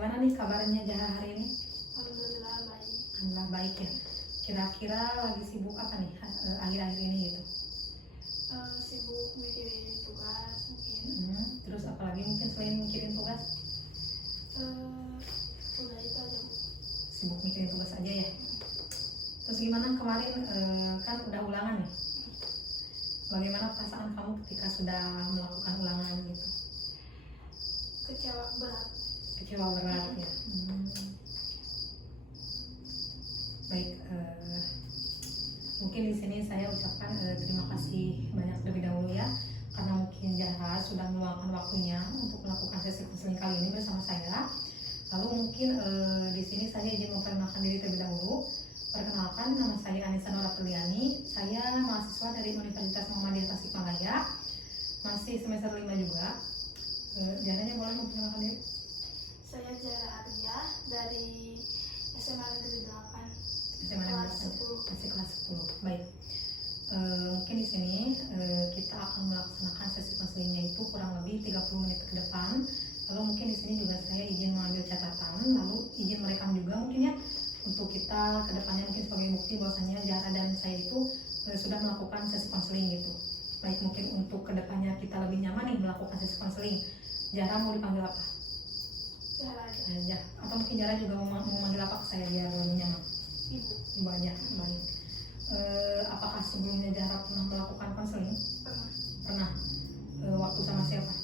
Bagaimana nih kabarnya Jahra hari ini? Alhamdulillah baik. Alhamdulillah baik ya. Kira-kira lagi sibuk apa nih akhir-akhir ini gitu? Sibuk mikirin tugas mungkin. Terus apalagi mungkin selain mikirin tugas? Udah itu aja Bu. Sibuk mikirin tugas aja ya. Terus gimana kemarin kan udah ulangan nih? Bagaimana perasaan kamu ketika sudah melakukan ulangan gitu? Kecewa berat. Kecewa berat ya. Baik, mungkin di sini saya ucapkan terima kasih banyak terlebih dahulu ya, karena mungkin Jahra sudah meluangkan waktunya untuk melakukan sesi konseling kali ini bersama saya. Lalu mungkin di sini saya izin memperkenalkan diri terlebih dahulu. Perkenalkan, nama saya Anissa Nora Priliani. Saya mahasiswa dari Universitas Muhammadiyah Tasikmalaya, masih semester 5 juga. Jahranya boleh memperkenalkan diri? Saya Jahra Arya dari SMA Negeri 8. SMA Kelas 10. Masih kelas 10. Baik. Mungkin di sini kita akan melaksanakan sesi konselingnya itu kurang lebih 30 menit ke depan. Lalu mungkin di sini juga saya izin mengambil catatan, lalu izin merekam juga mungkin ya, untuk kita ke depannya mungkin sebagai bukti bahwasanya Jahra dan saya itu sudah melakukan sesi konseling gitu. Baik, mungkin untuk ke depannya kita lebih nyaman nih melakukan sesi konseling. Jahra mau dipanggil apa? Jahra aja. Ya, atau mungkin Jahra juga mau memanggil apa ke saya biar lebih nyaman? Ibu. Ibu aja, baik. Apakah sebelumnya Jahra pernah melakukan konseling? Pernah. Pernah. Waktu sama siapa?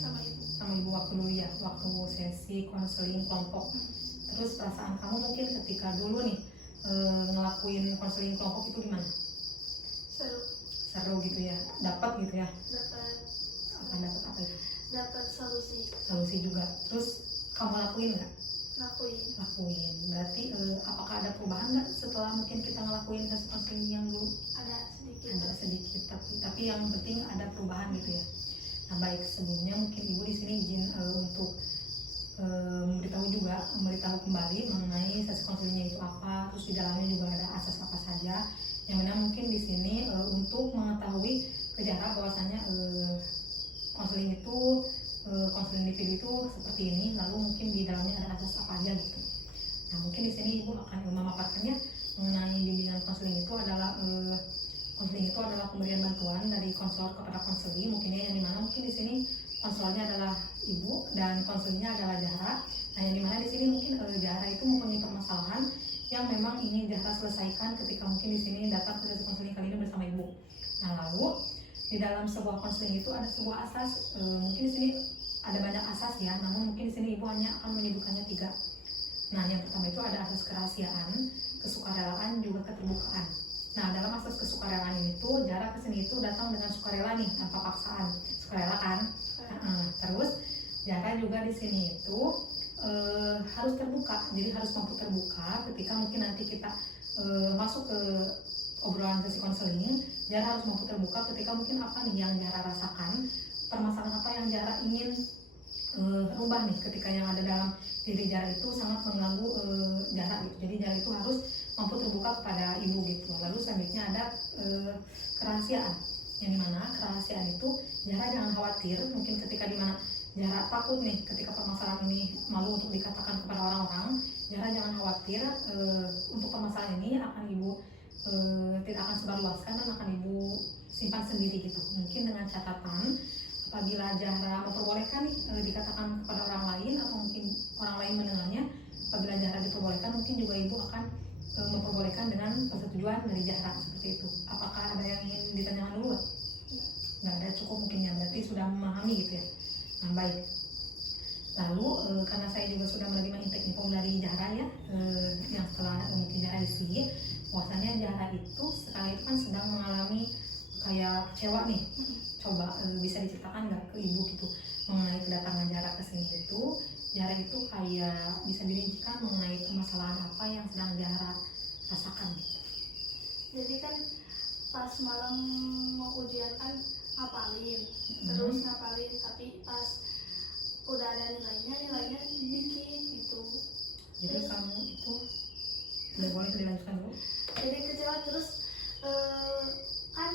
Sama ibu. Sama ibu waktu dulu ya, waktu sesi konseling kelompok. Terus perasaan kamu mungkin ketika dulu nih ngelakuin konseling kelompok itu gimana? Seru. Seru gitu ya, dapat gitu ya? Dapat Apa itu? dapat solusi. Solusi juga. Terus kamu lakuin nggak? Lakuin. Lakuin. Berarti apakah ada perubahan nggak setelah mungkin kita ngelakuin sesi konseling yang dulu? Ada sedikit. Ada sedikit, tapi yang penting ada perubahan gitu ya. Nah baik, sebelumnya mungkin ibu di sini izin untuk memberitahu kembali mengenai sesi konselingnya itu apa, terus di dalamnya juga ada asas apa saja. Yang mana mungkin di sini untuk mengetahui ke Jahra bahwasanya konseling itu konseling individu itu seperti ini, lalu mungkin di dalamnya ada asas apa aja gitu. Nah mungkin di sini ibu akan memaparkannya mengenai bimbingan konseling itu adalah pemberian bantuan dari konselor kepada konseli, mungkinnya yang dimana mungkin di sini konselornya adalah ibu dan konselnya adalah Jahra. Nah yang dimana di sini mungkin Jahra itu mempunyai permasalahan yang memang ingin Jahra selesaikan ketika mungkin di sini datang ke sesi konseling kali ini bersama ibu. Nah lalu di dalam sebuah konseling itu ada sebuah asas, mungkin di sini ada banyak asas ya, namun mungkin di sini ibu hanya akan menyebutkannya 3. Nah yang pertama itu ada asas kerahasiaan, kesukarelaan, juga keterbukaan. Nah dalam asas kesukarelaan ini tuh Jahra kesini itu datang dengan sukarela nih, tanpa paksaan. Sukarela kan? Terus Jahra juga di sini itu harus terbuka, jadi harus mampu terbuka ketika mungkin nanti kita masuk ke obrolan sesi konseling. Jahra harus mampu terbuka ketika mungkin apa nih yang Jahra rasakan, permasalahan apa yang Jahra ingin rubah nih ketika yang ada dalam diri Jahra itu sangat mengganggu Jahra gitu. Jadi Jahra itu harus mampu terbuka kepada ibu gitu. Lalu selanjutnya ada kerahasiaan, yang dimana kerahasiaan itu Jahra jangan khawatir mungkin ketika dimana Jahra takut nih ketika permasalahan ini malu untuk dikatakan kepada orang-orang. Jahra jangan khawatir, untuk permasalahan ini akan ibu tidak akan sebarluaskan dan akan ibu simpan sendiri gitu. Mungkin dengan catatan apabila Jahra memperbolehkan nih dikatakan kepada orang lain atau mungkin orang lain mendengarnya, apabila Jahra diperbolehkan mungkin juga ibu akan memperbolehkan dengan persetujuan dari Jahra seperti itu. Apakah ada yang ingin ditanyakan dulu? Nggak ada, cukup mungkinnya, berarti sudah memahami gitu ya. Nah baik, lalu karena saya juga sudah menerima intake info dari Jahra ya, yang setelah mungkin Jahra isi bahwasanya Jahra itu sekarang itu kan sedang mengalami kayak kecewa nih. Coba bisa diceritakan nggak ke ibu gitu mengenai kedatangan Jahra ke sini itu? Jahra itu kayak bisa dirincikan mengenai permasalahan apa yang sedang Jahra rasakan gitu. Jadi kan pas malam mau ujian kan ngapalin, terus ngapalin, tapi pas udah ada nilainya dikit gitu. Jadi terus, kamu itu boleh dilanjutkan dulu? Jadi kecewa terus kan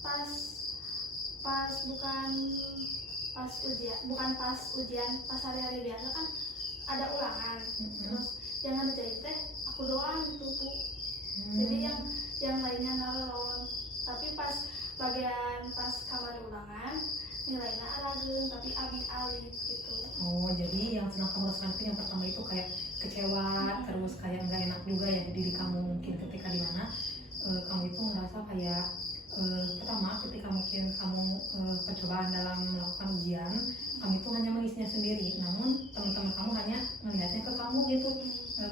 pas bukan pas ujian, pas hari-hari biasa kan ada ulangan. sedang kamu rasakan itu yang pertama itu kayak kecewa, terus kayak nggak enak juga ya di diri kamu mungkin ketika dimana kamu itu ngerasa kayak pertama ketika mungkin kamu percobaan dalam melakukan ujian, kamu itu hanya mengisinya sendiri, namun teman-teman kamu hanya melihatnya ke kamu gitu,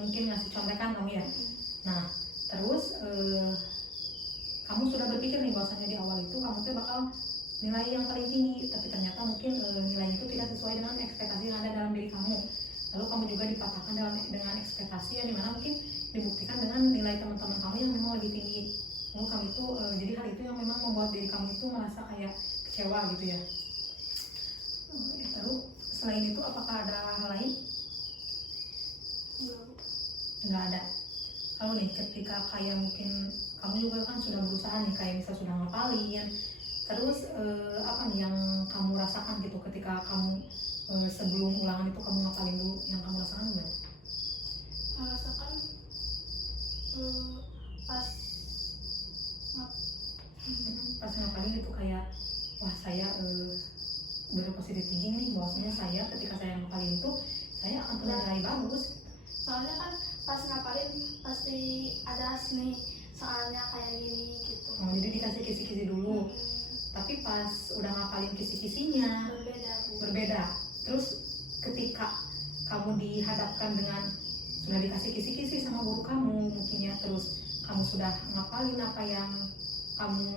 mungkin ngasih contekan kamu ya. Nah terus kamu sudah berpikir nih bahwasanya di awal itu kamu tuh bakal nilai yang paling tinggi, tapi ternyata mungkin nilai itu tidak sesuai dengan ekspektasi yang ada dalam diri kamu. Lalu kamu juga dipatahkan dengan ekspektasi yang dimana mungkin dibuktikan dengan nilai teman-teman kamu yang memang lebih tinggi. Lalu kamu itu jadi hal itu yang memang membuat diri kamu itu merasa kayak kecewa gitu ya. Lalu selain itu apakah ada hal lain? Nggak ada. Kalau nih ketika kayak mungkin kamu juga kan sudah berusaha nih, kayak misal sudah ngapalin, terus apa nih yang kamu rasakan gitu ketika kamu sebelum ulangan itu kamu ngapalin dulu, yang kamu rasakan gimana? Merasakan pas ngapalin itu kayak wah saya berpositif thinking nih bahwasanya saya ketika saya ngapalin itu saya akan punya nilai bagus. Soalnya kan pas ngapalin pasti ada nih soalnya kayak gini gitu. Oh, jadi dikasih kisi-kisi dulu. Tapi pas udah ngapalin kisi-kisinya berbeda. Terus ketika kamu dihadapkan dengan sudah dikasih kisi-kisi sama guru kamu mungkin ya, terus kamu sudah ngapalin apa yang kamu,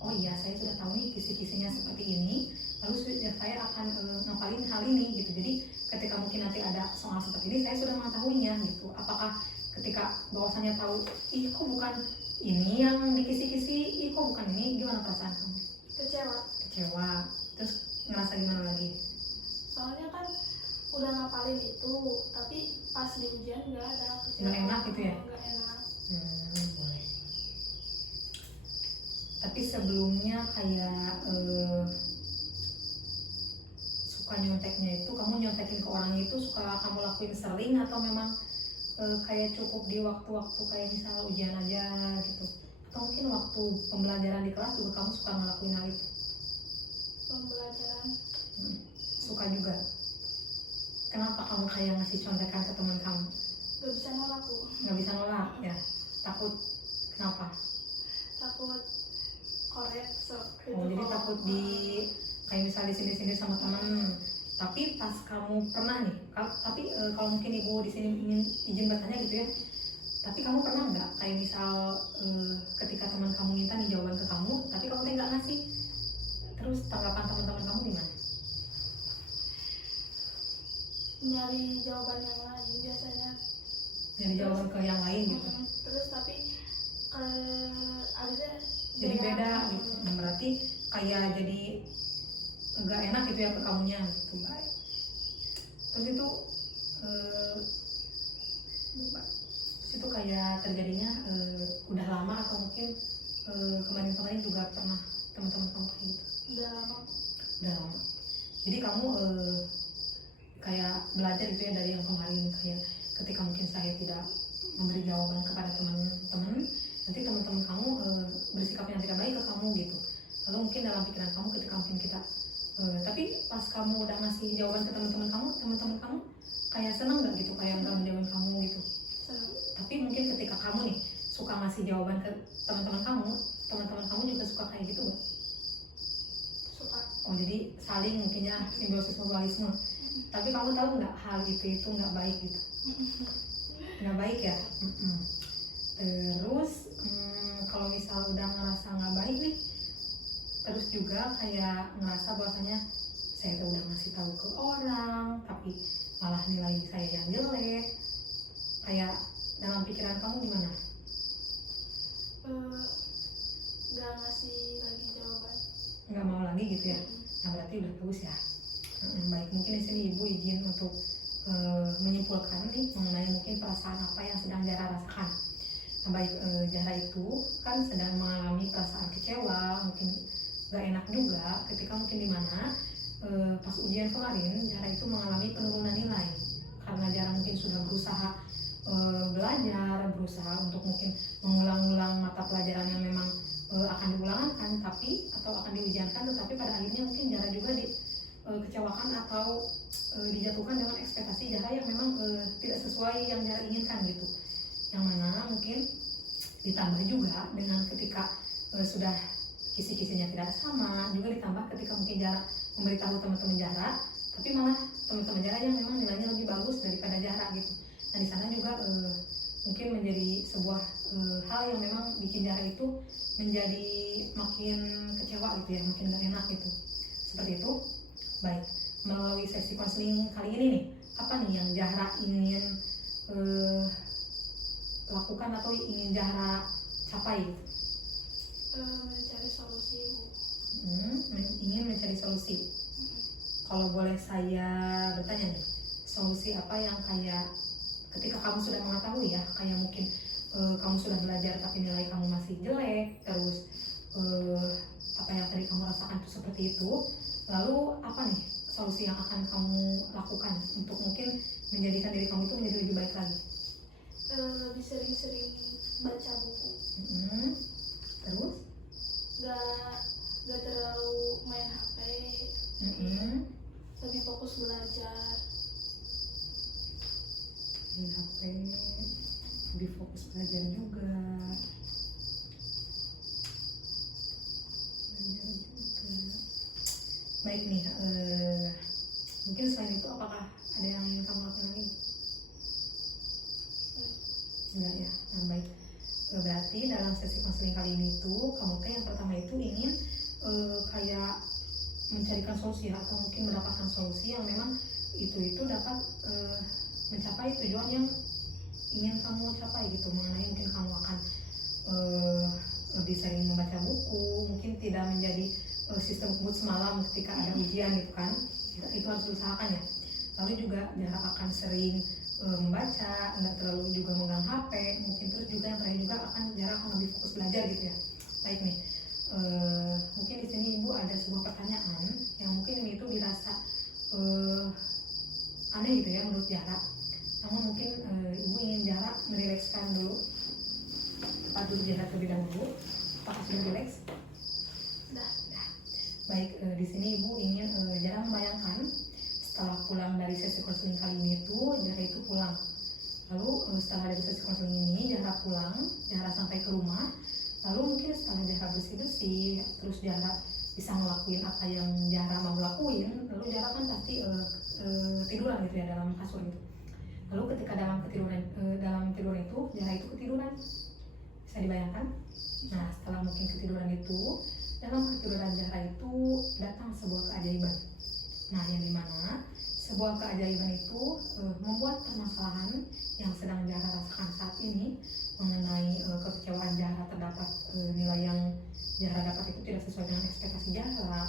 oh iya saya sudah tahu nih kisi-kisinya seperti ini, lalu saya akan ngapalin hal ini gitu. Jadi ketika mungkin nanti ada soal seperti ini saya sudah mengetahuinya gitu. Apakah ketika bahwasannya tahu ih kok bukan ini yang dikisi-kisi, ih kok bukan ini, gimana perasaan kamu? Kecewa. Terus ngerasa gimana lagi? Soalnya kan udah ngapalin itu tapi pas di ujian nggak ada kecewa. Nggak enak gitu ya? Nggak enak. Boleh. Tapi sebelumnya kayak suka nyonteknya itu, kamu nyontekin ke orang itu suka kamu lakuin sering atau memang kayak cukup di waktu-waktu kayak misal ujian aja gitu? Atau mungkin waktu pembelajaran di kelas juga kamu suka ngelakuin hal itu? Pembelajaran Suka juga. Kenapa kamu kayak ngasih contekan ke teman kamu? Gak bisa nolak bu. Nggak bisa nolak ya? Takut? Kenapa? Takut korek gitu. Oh, jadi takut di kayak misal di sini sama teman. Tapi pas kamu pernah nih, kalau mungkin ibu di sini ingin izin bertanya gitu ya. Tapi kamu pernah nggak kayak misal ketika teman kamu minta nih jawaban ke kamu, tapi kamu nggak ngasih, terus tanggapan teman-teman kamu gimana? Nyari jawaban yang lain biasanya. Nyari jawaban ke yang lain gitu. Terus tapi ada Jadi beda gitu. Nah, berarti kayak jadi nggak enak gitu ya ke kamunya gitu. Baik. Terus itu itu kayak terjadinya udah lama atau mungkin kemarin-kemarin juga pernah teman-teman kamu kayak gitu? Udah lama. Jadi kamu kayak belajar gitu ya dari yang kemarin, kayak ketika mungkin saya tidak memberi jawaban kepada teman-teman, nanti teman-teman kamu bersikap yang tidak baik ke kamu gitu. Lalu mungkin dalam pikiran kamu ketika mungkin kita tapi pas kamu udah ngasih jawaban ke teman-teman kamu kayak seneng nggak gitu kayak nggak menjawab kamu gitu? Senang. Tapi mungkin ketika kamu nih suka ngasih jawaban ke teman-teman kamu juga suka kayak gitu nggak? Suka. Oh, jadi saling mungkinnya simbiosis mutualisme. Tapi kamu tahu nggak hal itu nggak baik gitu? Nggak baik ya. Terus kalau misal udah ngerasa nggak baik nih, terus juga kayak ngerasa bahwasanya saya udah ngasih tahu ke orang tapi malah nilai saya yang jelek, kayak dalam pikiran kamu gimana? Nggak ngasih lagi jawaban. Nggak mau lagi gitu ya? Nah berarti udah bagus ya. Baik, mungkin di sini ibu izin untuk menyimpulkan nih mengenai mungkin perasaan apa yang sedang Zahra rasakan. Nah baik, Zahra itu kan sedang mengalami perasaan kecewa, mungkin gak enak juga ketika mungkin dimana pas ujian kemarin Zahra itu mengalami penurunan nilai karena Zahra mungkin sudah berusaha belajar, berusaha untuk mungkin mengulang-ulang mata pelajaran yang memang akan diulangan atau akan diujiankan, tetapi pada akhirnya mungkin Zahra juga kecewakan atau dijatuhkan dengan ekspektasi Zahra yang memang tidak sesuai yang Zahra inginkan gitu. Yang mana mungkin ditambah juga dengan ketika sudah kisi-kisinya tidak sama, juga ditambah ketika mungkin Zahra memberitahu teman-teman Zahra, tapi malah teman-teman Zahra yang memang nilainya lebih bagus daripada Zahra gitu. Nah di sana juga mungkin menjadi sebuah hal yang memang bikin Zahra itu menjadi makin kecewa gitu ya, makin gak enak gitu. Seperti itu. Baik, melalui sesi konseling kali ini nih, apa nih yang Zahra ingin lakukan atau ingin Zahra capai gitu? Mencari solusi, Bu. Ingin mencari solusi. Kalau boleh saya bertanya nih, solusi apa yang kayak ketika kamu sudah mengetahui ya, kayak mungkin kamu sudah belajar tapi nilai kamu masih jelek, terus apa yang tadi kamu rasakan itu seperti itu, lalu apa nih solusi yang akan kamu lakukan untuk mungkin menjadikan diri kamu itu menjadi lebih baik lagi? Lebih sering-sering baca buku. Terus? Gak terlalu main HP. Lebih fokus belajar. Di HP, lebih fokus belajar juga. Baik nih, mungkin selain itu apakah ada yang ingin kamu lakukan lagi? Enggak ya, nah baik. Berarti dalam sesi konseling kali ini tuh kamu teh yang pertama itu ingin kayak mencarikan solusi atau mungkin mendapatkan solusi yang memang itu dapat mencapai tujuan yang ingin kamu capai gitu, mengenai mungkin kamu akan lebih sering membaca buku, mungkin tidak menjadi sistem kebut semalam ketika ada ujian gitu kan, itu harus diusahakan ya. Lalu juga Zahra akan sering membaca, nggak terlalu juga megang HP mungkin, terus juga yang terakhir juga Zahra akan lebih fokus belajar gitu ya. Baik nih, mungkin di sini Ibu ada sebuah pertanyaan yang mungkin ini tuh dirasa aneh gitu ya menurut Zahra, namun mungkin Ibu ingin Zahra merilekskan dulu. Tempat duduk Zahra terlebih dahulu. Apakah sudah rileks? Dah. Baik, di sini Ibu ingin Zahra membayangkan setelah pulang dari sesi konseling kali ini tuh Zahra itu pulang. Lalu setelah dari sesi konseling ini Zahra pulang, Zahra sampai ke rumah. Lalu mungkin setelah Zahra bersih-bersih, terus Zahra bisa ngelakuin apa yang Zahra mau lakuin, lalu Zahra kan pasti tiduran gitu ya dalam kasur gitu. Lalu ketika dalam tiduran itu Zahra itu ketiduran, bisa dibayangkan? Nah setelah mungkin ketiduran itu, dalam ketiduran Zahra itu datang sebuah keajaiban. Nah yang dimana sebuah keajaiban itu membuat permasalahan yang sedang Zahra rasakan saat ini mengenai kekecewaan Zahra terdapat nilai yang Zahra dapat itu tidak sesuai dengan ekspektasi Zahra,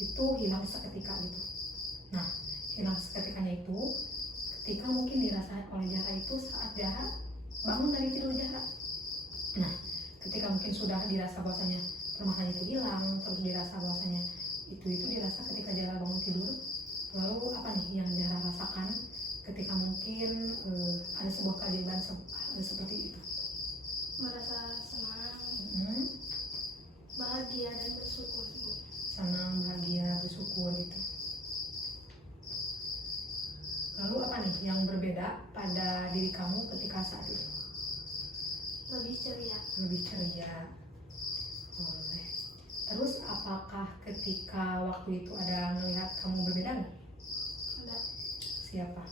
itu hilang seketika gitu. Nah hilang seketikanya itu ketika mungkin dirasakan oleh Zahra itu saat Zahra bangun dari tidur Zahra. Nah ketika mungkin sudah dirasa bahwasanya permasalahan itu hilang, terus dirasa bahwasanya itu dirasa ketika Zahra bangun tidur, lalu apa nih yang Zahra rasakan ketika mungkin ada sebuah keajaiban seperti itu? Merasa senang, bahagia dan bersyukur, Bu. Senang, bahagia, bersyukur gitu. Lalu apa nih yang berbeda pada diri kamu ketika saat itu? Lebih ceria. Lebih ceria. Boleh. Terus apakah ketika waktu itu ada melihat kamu berbeda nggak? Ada. Siapa?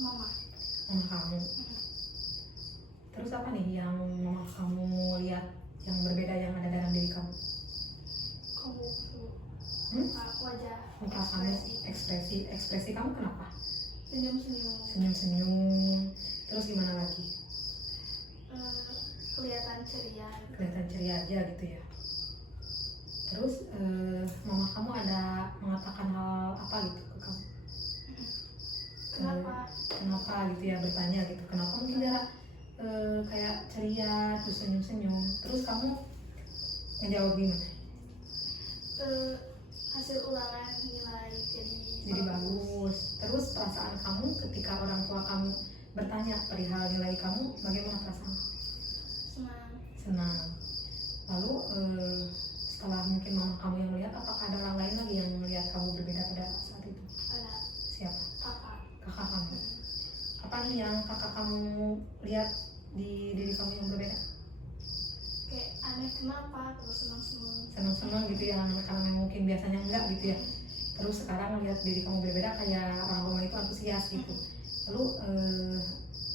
Mama. Mama kamu. Terus apa nih yang mama kamu lihat yang berbeda yang ada dalam diri kamu? Kamu tuh. Wajah. Muka kamu, ekspresi kamu kenapa? Senyum-senyum. Senyum-senyum. Terus gimana lagi? Kelihatan ceria. Kelihatan ceria aja gitu ya. Terus mama kamu ada mengatakan hal apa gitu ke kamu? Kenapa gitu ya, bertanya gitu. Kenapa mungkin dia kayak ceria terus senyum-senyum. Terus kamu ngejawab gimana? Hasil ulangan nilai jadi bagus. Terus perasaan kamu ketika orang tua kamu bertanya perihal nilai kamu, bagaimana perasaan? Senang. Senang. Lalu setelah mungkin mama kamu yang melihat, apakah ada orang lain lagi yang melihat kamu berbeda pada saat itu? Ada Siapa? kakak. Kakak kamu. Apa nih yang kakak kamu lihat di diri kamu yang berbeda? Kayak aneh kenapa, terus senang-senang. Senang-senang gitu ya, karena mungkin biasanya enggak gitu ya. Terus sekarang lihat diri kamu berbeda kayak orang rumah itu antusias gitu. Lalu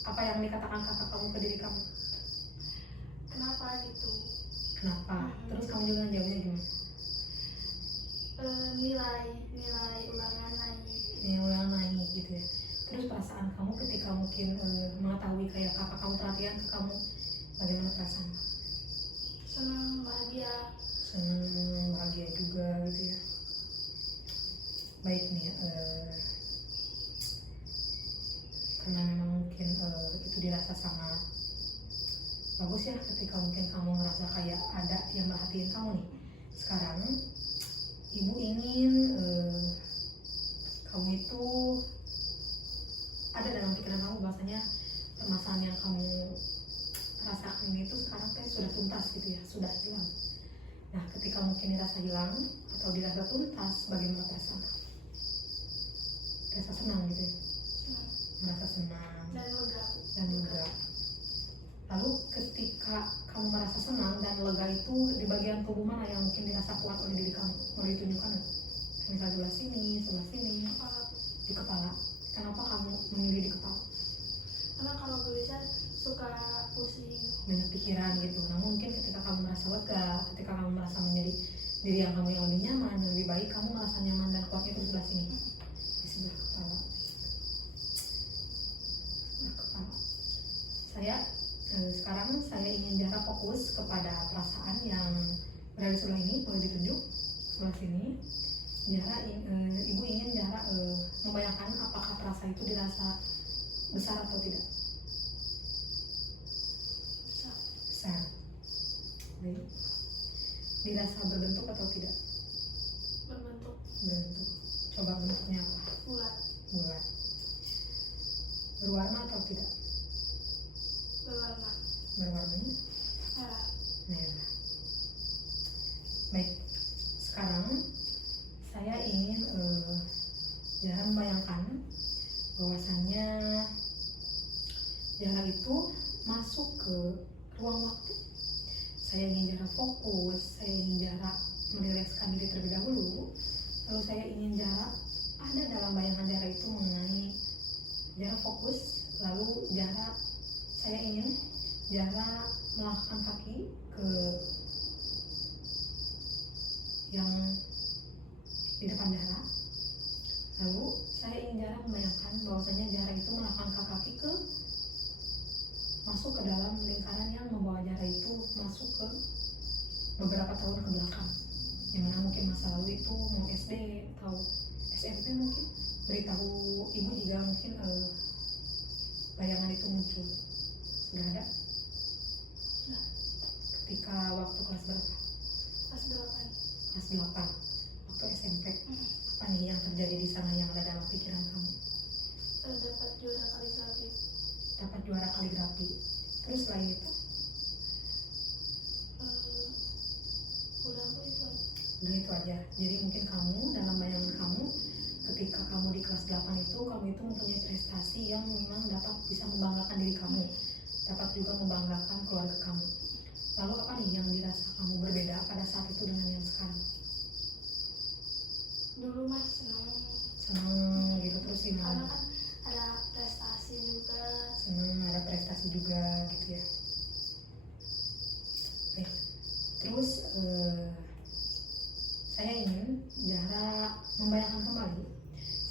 apa yang dikatakan kakak kamu ke diri kamu? Kenapa gitu? Kenapa? Terus kamu juga jawabnya gimana? Nilai ulangan naik. Yang ulang naik gitu ya. Terus perasaan kamu ketika mungkin mengetahui kayak kakak kamu perhatian ke kamu, bagaimana perasaan? Senang, bahagia. Senang, bahagia juga gitu ya. Baik nih, karena memang mungkin itu dirasa sangat bagus ya ketika mungkin kamu ngerasa kayak ada yang merhatiin kamu nih. Sekarang ibu ingin kamu itu ada dalam pikiran kamu bahwasanya permasalahan yang kamu rasakan ini itu sekarang teh sudah tuntas gitu ya, sudah hilang. Nah, ketika mungkin dirasa hilang atau dirasa tuntas, bagaimana perasaan kamu? Rasa senang gitu ya? Senang. Merasa senang Dan lega. dan lega. Lalu ketika kamu merasa senang dan lega itu di bagian tubuh mana yang mungkin dirasa kuat oleh diri kamu? Boleh ditunjukkan nggak? Misalnya sebelah sini, Kepala. di kepala. Kenapa kamu memilih di kepala? Karena kalau gelisah suka pusing. Banyak pikiran gitu. Nah, mungkin ketika kamu merasa lega, ketika kamu merasa menjadi diri yang kamu yang lebih nyaman, yang lebih baik, kamu merasa nyaman dan kuatnya itu di sebelah sini, di sebelah kepala. Sebelah kepala. Sekarang saya ingin jarak fokus kepada perasaan yang berada di sebelah ini, boleh ditunjuk sebelah sini. Ibu ingin jarak membayangkan apakah perasaan itu dirasa besar atau tidak. Besar. Baik. Dirasa berbentuk atau tidak? Berbentuk Berbentuk. Coba bentuknya apa? bulat. Bulat. Berwarna atau tidak? Berwarna Berwarnanya merah. merah. Baik. Sekarang saya ingin Jahra membayangkan bahwasannya Jahra itu masuk ke ruang waktu. Saya ingin Jahra fokus, saya ingin Jahra merilekskan diri terlebih dahulu. Lalu saya ingin Jahra ada dalam bayangan Jahra itu mengenai Jahra fokus. Lalu saya ingin Jahra melangkahkan kaki ke yang di depan Jahra. Lalu saya ingin Jahra membayangkan bahwasanya Jahra itu melangkahkan kaki masuk ke dalam lingkaran yang membawa Jahra itu masuk ke beberapa tahun ke belakang, yang mana mungkin masa lalu itu mau SD atau SMP mungkin. Beritahu ibu jika mungkin bayangan itu muncul. Sudah ada? Sudah. Ketika waktu kelas berapa? Kelas 8. Kelas 8, waktu SMP. Apa nih yang terjadi di sana yang ada dalam pikiran kamu? Dapat juara kaligrafi. Dapat juara kaligrafi. Terus selain itu? Udah itu aja. Udah itu aja. Jadi mungkin kamu dalam bayangan kamu ketika kamu di kelas 8 itu kamu itu mempunyai prestasi yang memang dapat bisa membanggakan diri kamu, dapat juga membanggakan keluarga kamu. Lalu apa nih yang dirasa kamu berbeda pada saat itu dengan yang sekarang? Dulu mah Senang gitu, terus karena gimana? kan ada prestasi juga. Senang ada prestasi juga gitu ya. Baik. Terus saya ingin Jahra membayangkan kembali.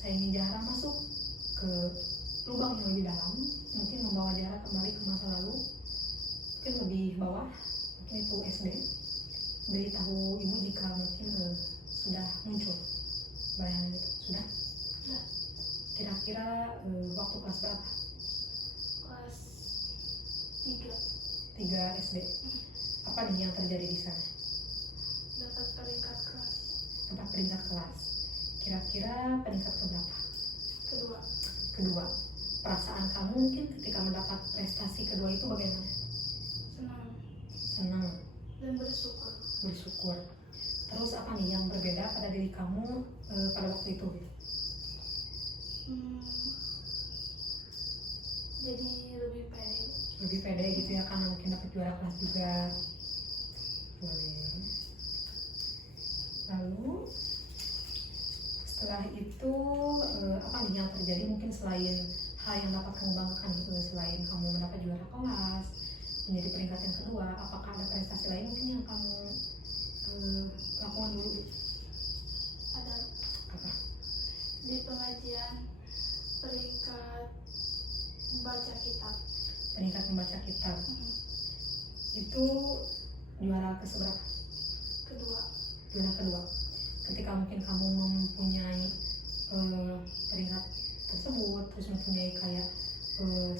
Saya ingin Jahra masuk ke lubang yang lebih dalam, mungkin membawa Jahra kembali ke masa lalu, mungkin lebih bawah, mungkin itu SD. Beritahu ibu jika mungkin sudah muncul bayangan itu. Sudah? Sudah. Kira-kira waktu kelas berapa? Kelas 3. 3 SD. Apa nih yang terjadi di sana? Dapat peringkat kelas. Dapat peringkat kelas. Kira-kira peringkat keberapa? Kedua. Perasaan kamu mungkin ketika mendapat prestasi kedua itu bagaimana? Senang Senang, dan bersyukur. bersyukur. Terus apa nih yang berbeda pada diri kamu pada waktu itu gitu? Jadi lebih pede. Lebih pede gitu ya, karena mungkin dapat juara kelas juga. Boleh. Lalu setelah itu apa nih yang terjadi mungkin selain hal yang dapat kamu banggakan gitu, selain kamu mendapat juara kelas, menjadi peringkat yang kedua, apakah ada prestasi lain mungkin yang kamu lakukan dulu? Ada Apa? di pengajian peringkat baca kitab. Peringkat membaca kitab. Itu juara keseberapa? Kedua. Juara kedua. Ketika mungkin kamu mempunyai peringkat tersebut, terus mempunyai kayak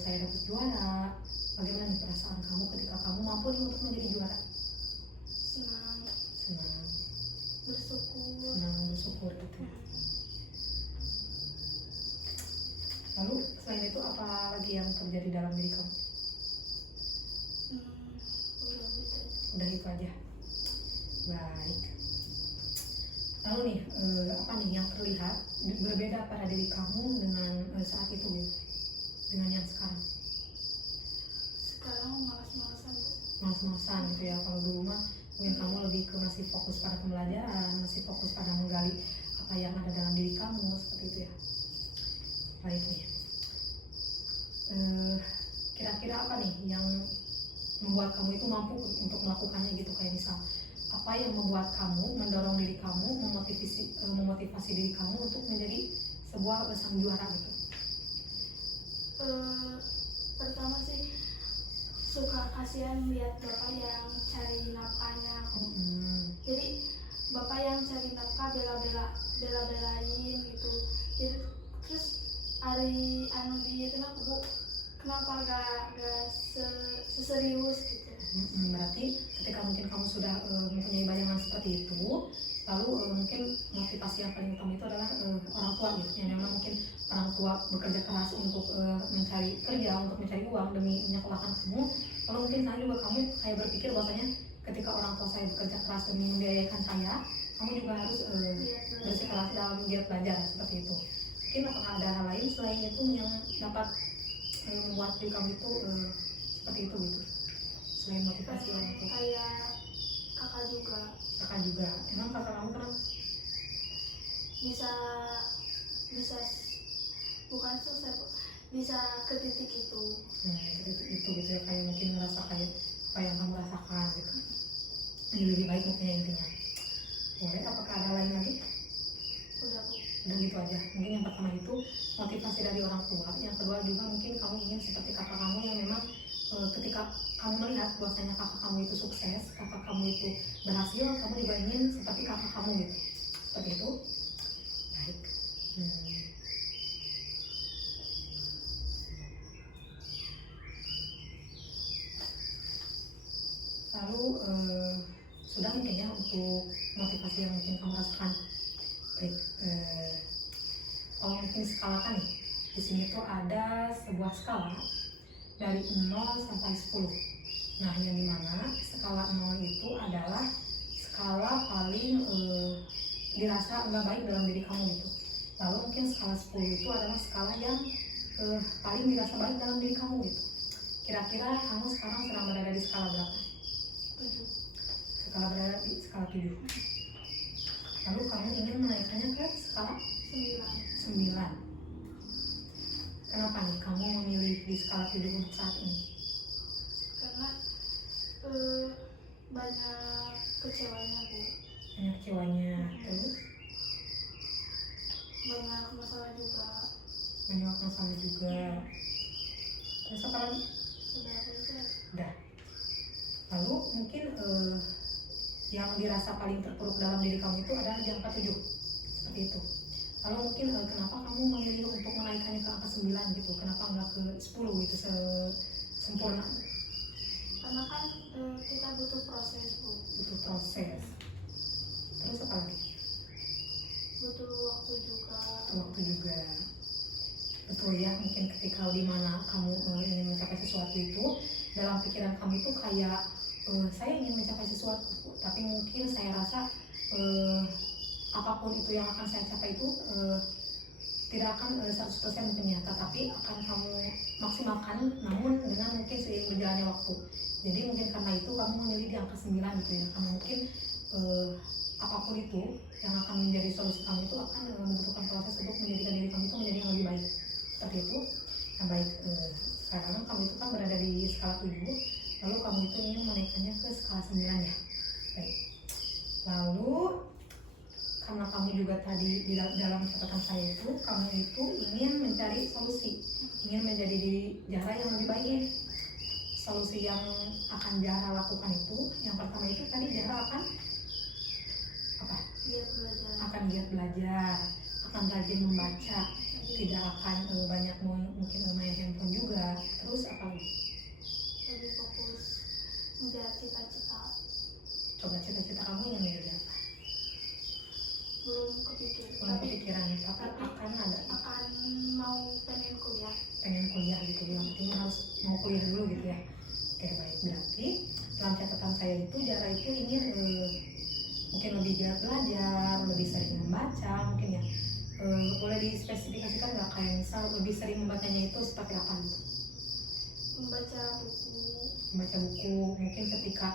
saya dapat juara, bagaimana nih perasaan kamu ketika kamu mampu nih untuk menjadi juara? Senang, bersyukur gitu. Lalu selain itu apa lagi yang terjadi dalam diri kamu? Udah itu aja. Baik. Lalu nih apa nih yang terlihat berbeda pada diri kamu dengan saat itu gitu, dengan yang sekarang? Sekarang malas-malasan. Malas-malasan gitu ya. Kalau dulu mah mungkin kamu lebih ke masih fokus pada pembelajaran, masih fokus pada menggali apa yang ada dalam diri kamu, seperti itu ya. Baik nih. Kira-kira apa nih yang membuat kamu itu mampu untuk melakukannya gitu, kayak misal apa yang membuat kamu mendorong diri kamu, memotivasi diri kamu untuk menjadi sebuah sang juara gitu? Pertama sih suka kasihan lihat bapak yang cari nafkahnya. Jadi bapak yang cari nafkah bela-belain gitu. Jadi terus hari anu di kenapa gak seserius gitu. Berarti ketika mungkin kamu sudah mempunyai bayangan seperti itu, lalu mungkin motivasi yang paling utama itu adalah orang tua gitu, yang memang mungkin orang tua bekerja keras untuk mencari kerja, untuk mencari uang demi menyekolahkan kamu. Lalu mungkin sana juga kamu kayak berpikir bahwasanya ketika orang tua saya bekerja keras demi membiayakan saya, kamu juga harus bersikeras dalam giat belajar, seperti itu. Mungkin apakah ada hal lain selain itu yang dapat membuat diri kamu itu seperti itu gitu, selain motivasi orang tua? Kayak kakak juga. Kakak juga. Emang kakak kamu kenapa? Bisa bukan sukses, bisa ke titik itu. Ke titik itu gitu ya, kayak mungkin ngerasa kayak apa yang kamu rasakan gitu. Jadi lebih baik mungkin intinya. Boleh, apakah ada lain lagi? Udah Bu. Udah gitu aja. Mungkin yang pertama itu motivasi dari orang tua. Yang kedua juga mungkin kamu ingin seperti kakak kamu yang memang ketika kamu melihat bahwasanya kakak kamu itu sukses, kakak kamu itu berhasil, kamu juga ingin seperti kakak kamu gitu. Seperti itu. Baik. Lalu sudah mungkin ya untuk motivasi yang mungkin kamu rasakan. Baik. Kalau mungkin skalakan nih, di sini tuh ada sebuah skala dari 0 sampai 10. Nah, yang dimana skala 0 itu adalah skala paling dirasa nggak baik dalam diri kamu gitu. Lalu mungkin skala 10 itu adalah skala yang paling dirasa baik dalam diri kamu gitu. Kira-kira kamu sekarang sedang berada di skala berapa? 7. Skala berada di skala 7. Lalu kamu ingin menaikkannya ke skala 9. Kenapa nih kamu memilih di skala 7 untuk saat ini? Karena banyak kecewanya Bu. Banyak kecewanya, terus Banyak masalah juga. banyak masalah juga. Terus apa lagi? Sudah selesai. Udah. Lalu mungkin yang dirasa paling terpuruk dalam diri kamu itu adalah di angka 7. Seperti itu. Lalu mungkin kenapa kamu memilih untuk menaikkannya ke angka 9 gitu? Kenapa nggak ke 10 gitu sempurna? Karena kan kita butuh proses Bu. Butuh proses. Terus apa lagi? Butuh waktu juga. Waktu juga. Betul ya, mungkin ketika di mana kamu ingin mencapai sesuatu itu, dalam pikiran kamu itu kayak saya ingin mencapai sesuatu, tapi mungkin saya rasa apapun itu yang akan saya capai itu tidak akan 100% mungkin ya, tetapi akan kamu maksimalkan, namun dengan mungkin seiring berjalannya waktu. Jadi mungkin karena itu kamu memilih di angka 9 gitu ya, karena mungkin apapun itu yang akan menjadi solusi kamu itu akan membutuhkan proses untuk menjadikan diri kamu itu menjadi yang lebih baik. Seperti itu. Nah baik, sekarang kamu itu kan berada di skala 7, lalu kamu itu ingin menaikkannya ke skala 9 ya. Baik. Lalu karena kamu juga tadi di dalam catatan saya itu, kamu itu ingin mencari solusi, ingin menjadi diri Zahra yang lebih baik. Solusi yang akan Zahra lakukan itu, yang pertama itu tadi Zahra akan apa? Akan giat belajar, akan rajin membaca, tidak akan banyak mungkin main handphone juga. Terus apa lagi? Lebih fokus mengejar cita-cita. Coba cita-cita kamu yang menjadi apa? Belum kepikiran. Belum kepikiran, tapi akan ada. Akan mau pengen kuliah. Pengen kuliah gitu, yang penting harus mau kuliah dulu gitu ya. Oke baik, berarti dalam catatan saya itu Zahra itu ingin mungkin lebih giat belajar, lebih sering membaca mungkin ya. Boleh dispesifikasikan nggak, kayak misal lebih sering membacanya itu seperti apa gitu? Membaca buku. Membaca buku, mungkin ketika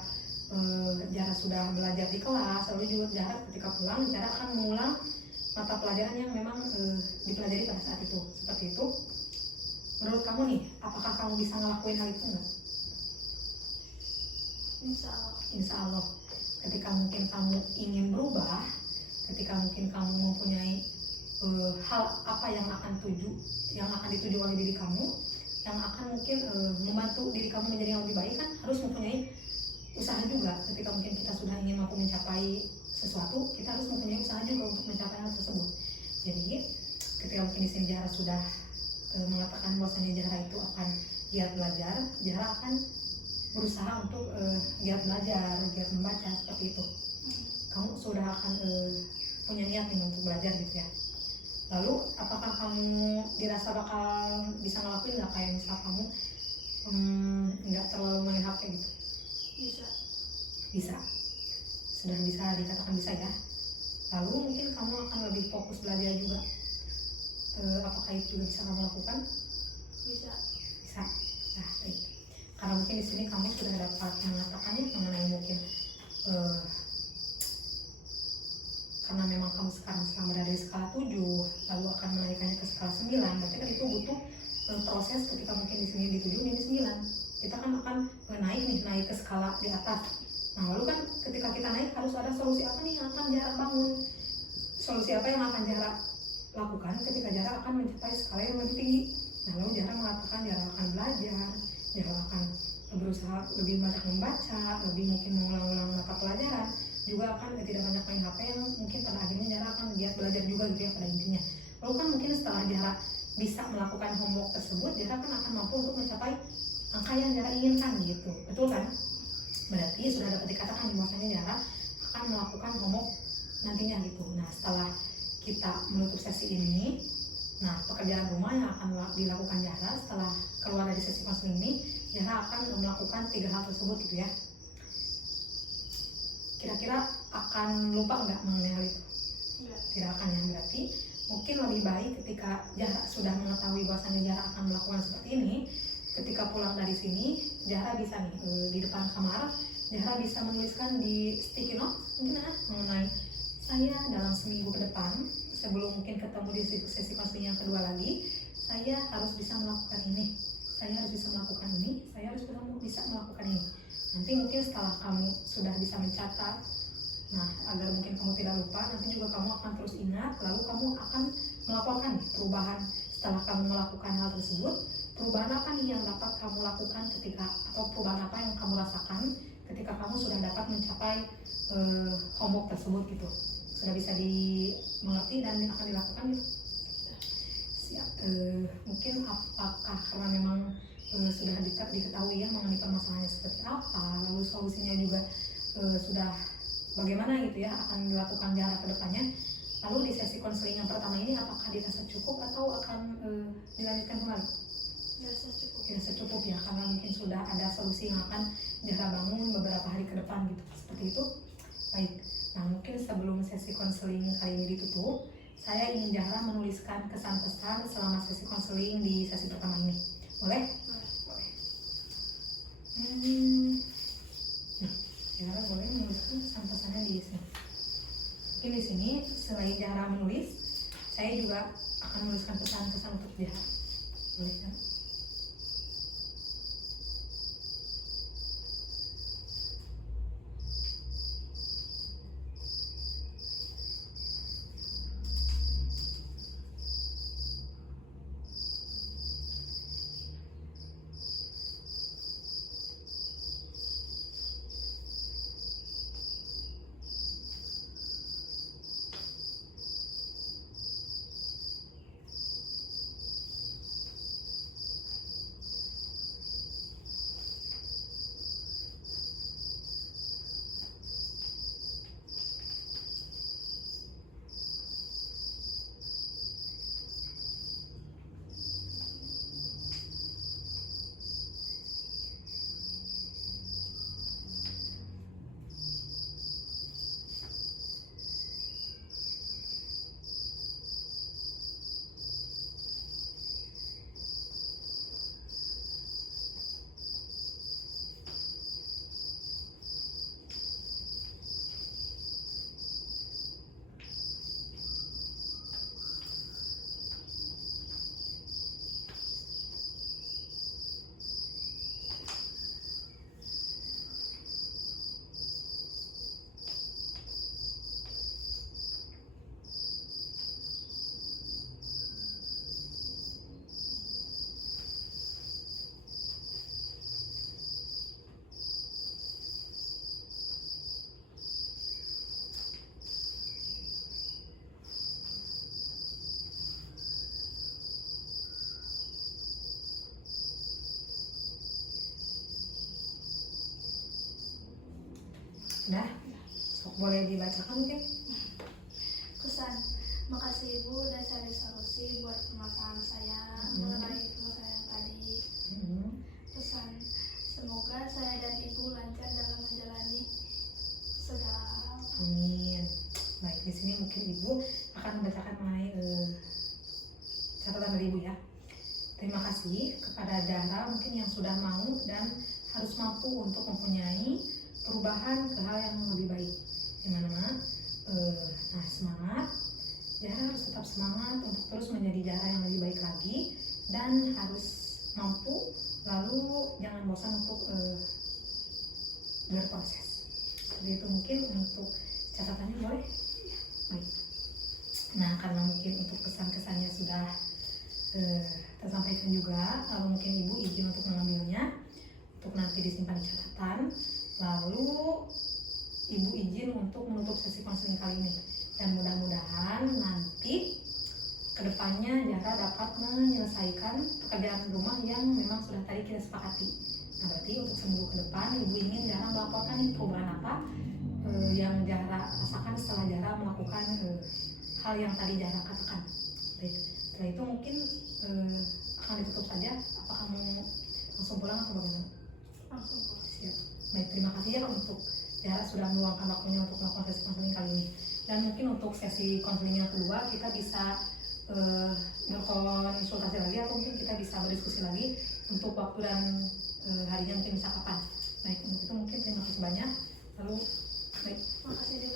Zahra sudah belajar di kelas, lalu juga Zahra ketika pulang Zahra akan mengulang mata pelajaran yang memang dipelajari pada saat itu. Seperti itu. Menurut kamu nih, apakah kamu bisa ngelakuin hal itu nggak? Insya Allah. Insya Allah. Ketika mungkin kamu ingin berubah, ketika mungkin kamu mempunyai hal apa yang akan dituju oleh diri kamu, yang akan mungkin membantu diri kamu menjadi yang lebih baik, kan harus mempunyai usaha juga. Ketika mungkin kita sudah ingin mampu mencapai sesuatu, kita harus mempunyai usaha juga untuk mencapai hal tersebut. Jadi ketika mungkin di sini Zahra sudah mengatakan bahwasanya Zahra itu akan giat belajar, Zahra akan berusaha untuk giat belajar, giat membaca seperti itu. Kamu sudah akan punya niat nih untuk belajar gitu ya. Lalu apakah kamu dirasa bakal bisa ngelakuin nggak, kayak misal kamu nggak terlalu main HP gitu? Bisa. Sudah bisa dikatakan bisa ya. Lalu mungkin kamu akan lebih fokus belajar juga. Apakah itu juga bisa kamu lakukan? Bisa. Nah baik. Karena mungkin di sini kamu sudah dapat mengatakannya mengenai mungkin karena memang kamu sekarang sedang berada di skala 7, lalu akan menaikkannya ke skala 9, berarti kan itu butuh proses. Ketika mungkin di sini di 7, ini 9, kita kan akan naik ke skala di atas. Nah lalu kan ketika kita naik harus ada solusi apa nih yang akan Zahra bangun, solusi apa yang akan Zahra lakukan ketika Zahra akan mencapai skala yang lebih tinggi. Nah lalu Zahra mengatakan Zahra akan belajar, Zahra akan berusaha lebih banyak membaca, lebih mungkin mengulang-ulang mata pelajaran, juga akan tidak banyak main HP, yang mungkin pada akhirnya Zahra akan giat belajar juga gitu ya pada intinya. Lalu kan mungkin setelah Zahra bisa melakukan homework tersebut, Zahra kan akan mampu untuk mencapai angka yang Zahra inginkan gitu, betul kan? Berarti sudah dapat dikatakan bahwasanya Zahra akan melakukan homework nantinya gitu. Nah setelah kita menutup sesi ini, nah pekerjaan rumah yang akan dilakukan Zahra setelah keluar dari sesi konseling ini, Zahra akan melakukan 3 hal tersebut gitu ya. Kira-kira akan lupa nggak mengenai hal itu? Tidak akan ya. Berarti mungkin lebih baik ketika Zahra sudah mengetahui bahwasannya Zahra akan melakukan seperti ini, ketika pulang dari sini Zahra bisa nih di depan kamar Zahra bisa menuliskan di sticky note mungkin mengenai saya dalam seminggu ke depan sebelum mungkin ketemu di sesi konseling yang kedua lagi, saya harus bisa melakukan ini, saya harus bisa melakukan ini, saya harus bisa melakukan ini. Nanti mungkin setelah kamu sudah bisa mencatat, nah agar mungkin kamu tidak lupa, nanti juga kamu akan terus ingat, lalu kamu akan melakukan perubahan. Setelah kamu melakukan hal tersebut, perubahan apa nih yang dapat kamu lakukan ketika, atau perubahan apa yang kamu rasakan ketika kamu sudah dapat mencapai homework tersebut gitu, sudah bisa dimengerti dan akan dilakukan gitu. Siap. Mungkin apakah karena memang sudah diketahui ya mengenai permasalahannya seperti apa, lalu solusinya juga sudah bagaimana gitu ya akan dilakukan Zahra ke depannya. Lalu di sesi konseling yang pertama ini apakah dirasa cukup atau akan dilanjutkan kembali? Dirasa cukup ya, karena mungkin sudah ada solusi yang akan Zahra bangun beberapa hari ke depan gitu, seperti itu. Baik, Nah, mungkin sebelum sesi konseling kali ini ditutup, saya ingin Zahra menuliskan kesan pesan selama sesi konseling di sesi pertama ini. Boleh? Boleh. Zahra boleh menuliskan kesan pesannya di sini. Mungkin di sini selain Zahra menulis, saya juga akan menuliskan pesan-pesan untuk Zahra. Boleh kan? Udah? Sok boleh dibacakan mungkin? Pesan, makasih Ibu udah cari solusi buat permasalahan saya mengenai permasalahan yang tadi. Pesan, semoga saya dan Ibu lancar dalam menjalani segala hal. Amin. Baik, di sini mungkin Ibu akan membacakan mengenai catatan dari Ibu ya. Terima kasih kepada Zahra mungkin yang sudah mau dan harus mampu untuk mempunyai perubahan ke hal yang lebih baik. Gimana? Nah, semangat. Zahra harus tetap semangat untuk terus menjadi Zahra yang lebih baik lagi dan harus mampu, lalu jangan bosan untuk berproses. Seperti itu mungkin untuk catatannya, boleh? Baik. Nah, karena mungkin untuk kesan-kesannya sudah tersampaikan juga, lalu mungkin Ibu izin untuk mengambilnya untuk nanti disimpan di catatan. Lalu Ibu izin untuk menutup sesi konseling kali ini, dan mudah-mudahan nanti kedepannya Zahra dapat menyelesaikan pekerjaan rumah yang memang sudah tadi kita sepakati. Nah, berarti untuk seminggu ke depan Ibu ingin Zahra melaporkan nih perubahan apa yang Zahra rasakan setelah Zahra melakukan hal yang tadi Zahra katakan. Baik, setelah itu mungkin akan ditutup saja. Apa kamu langsung pulang atau bagaimana? Langsung pulang. Siap. Baik, terima kasih ya untuk Zahra sudah meluangkan waktunya untuk melakukan sesi konseling kali ini. Dan mungkin untuk sesi konseling yang kedua kita bisa berkonsultasi lagi, atau mungkin kita bisa berdiskusi lagi untuk waktu dan harinya mungkin bisa kapan. Baik, untuk itu mungkin terima kasih banyak. Lalu baik. Makasih juga.